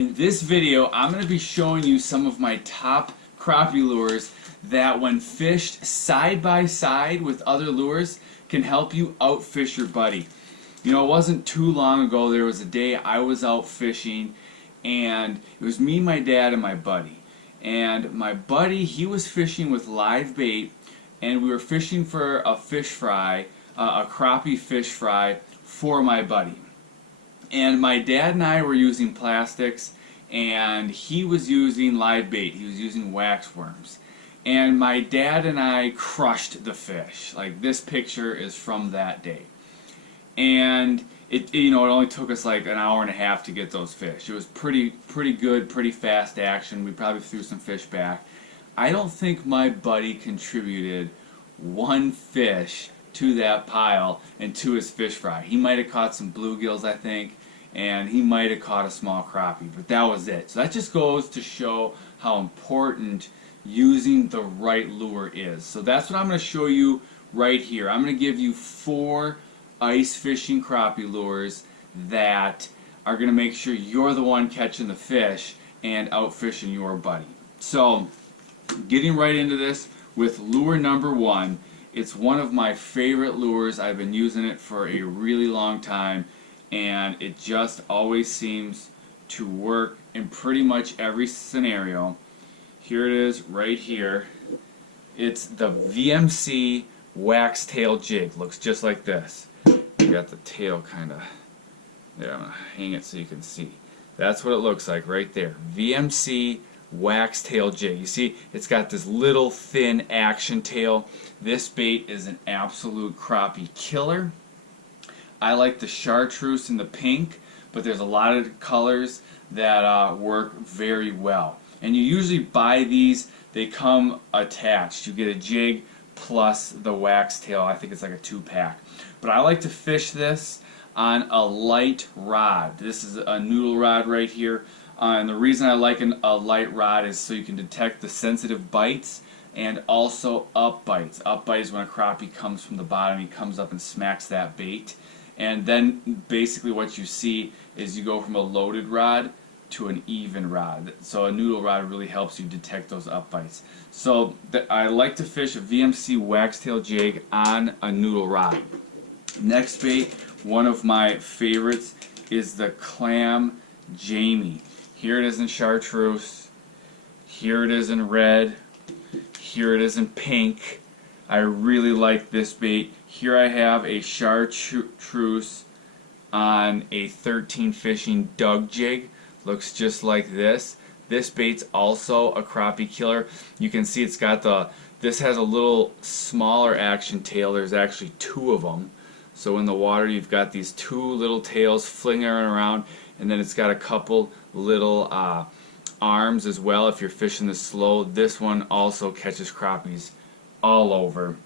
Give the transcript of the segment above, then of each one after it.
In this video, I'm going to be showing you some of my top crappie lures that when fished side by side with other lures can help you outfish your buddy. You know, it wasn't too long ago, there was a day I was out fishing and it was me, my dad, and my buddy. And my buddy, he was fishing with live bait and we were fishing for a fish fry, a crappie fish fry for my buddy. And my dad and I were using plastics and he was using live bait. He was using wax worms. And my dad and I crushed the fish. Like, this picture is from that day. And it only took us like an hour and a half to get those fish. It was pretty good, pretty fast action. We probably threw some fish back. I don't think my buddy contributed one fish to that pile and to his fish fry. He might have caught some bluegills, I think, and he might have caught a small crappie, but that was it. So that just goes to show how important using the right lure is. So that's what I'm going to show you right here. I'm going to give you 4 ice fishing crappie lures that are going to make sure you're the one catching the fish and out fishing your buddy. So getting right into this with lure number 1. It's one of my favorite lures. I've been using it for a really long time and it just always seems to work in pretty much every scenario. Here it is right here. It's the VMC wax tail jig. Looks just like this. You got the tail kind of there. I'm going to hang it so you can see. That's what it looks like right there. VMC wax tail jig. You see, it's got this little thin action tail. This bait is an absolute crappie killer. I like the chartreuse and the pink, but there's a lot of colors that work very well. And you usually buy these, they come attached. You get a jig plus the wax tail. I think it's like a 2-pack. But I like to fish this on a light rod. This is a noodle rod right here. And the reason I like a light rod is so you can detect the sensitive bites and also up bites. Up bite is when a crappie comes from the bottom, he comes up and smacks that bait. And then basically what you see is you go from a loaded rod to an even rod. So a noodle rod really helps you detect those up bites. So I like to fish a VMC waxtail jig on a noodle rod. Next bait, one of my favorites, is the Clam Jamie. Here it is in chartreuse, here it is in red, here it is in pink. I really like this bait. Here I have a chartreuse on a 13 fishing Doug jig. Looks just like this. This bait's also a crappie killer. You can see it's got this has a little smaller action tail. There's actually 2 of them. So in the water you've got these 2 little tails flinging around, and then it's got a couple little arms as well if you're fishing this slow. This one also catches crappies all over.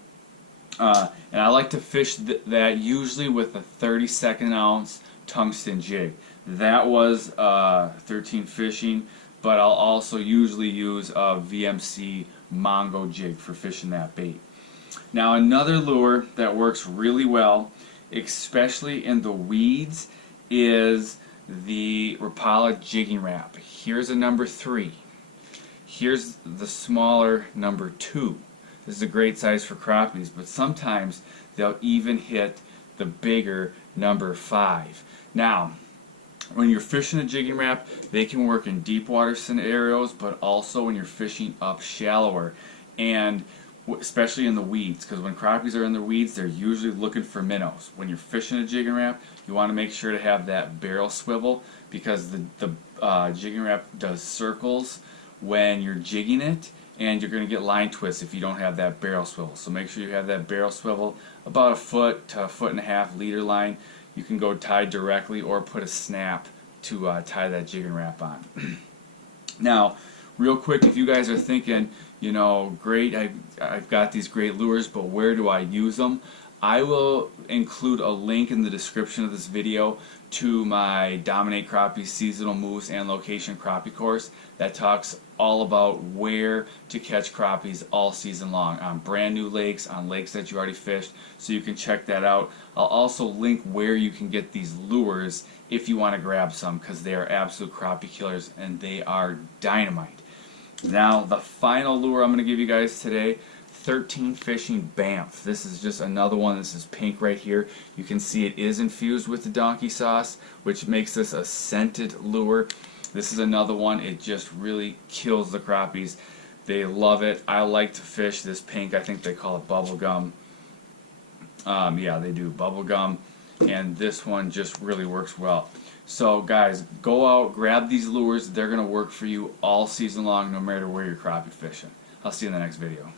And I like to fish that usually with a 32nd ounce tungsten jig. That was 13 fishing, but I'll also usually use a VMC Mongo jig for fishing that bait. Now another lure that works really well, especially in the weeds, is the Rapala jigging wrap. Here's a number 3. Here's the smaller number 2. This is a great size for crappies, but sometimes they'll even hit the bigger number 5. Now, when you're fishing a jigging wrap, they can work in deep water scenarios, but also when you're fishing up shallower, and especially in the weeds, because when crappies are in the weeds, they're usually looking for minnows. When you're fishing a jigging wrap, you want to make sure to have that barrel swivel, because the jigging wrap does circles when you're jigging it, and you're going to get line twists if you don't have that barrel swivel. So make sure you have that barrel swivel, about a foot to a 1.5 leader line. You can go tie directly or put a snap to tie that jigging wrap on. Now, real quick, if you guys are thinking, you know, great, I've got these great lures, but where do I use them? I will include a link in the description of this video to my Dominate Crappie Seasonal Moves and Location Crappie course that talks all about where to catch crappies all season long on brand new lakes, on lakes that you already fished, so you can check that out. I'll also link where you can get these lures if you want to grab some, because they are absolute crappie killers and they are dynamite. Now the final lure I'm going to give you guys today, 13 Fishing Banff. This is just another one. This is pink right here. You can see it is infused with the donkey sauce, which makes this a scented lure. This is another one. It just really kills the crappies. They love it. I like to fish this pink. I think they call it bubble gum. Yeah, they do, bubble gum. And this one just really works well. So guys, go out, grab these lures. They're going to work for you all season long, no matter where you're crappie fishing. I'll see you in the next video.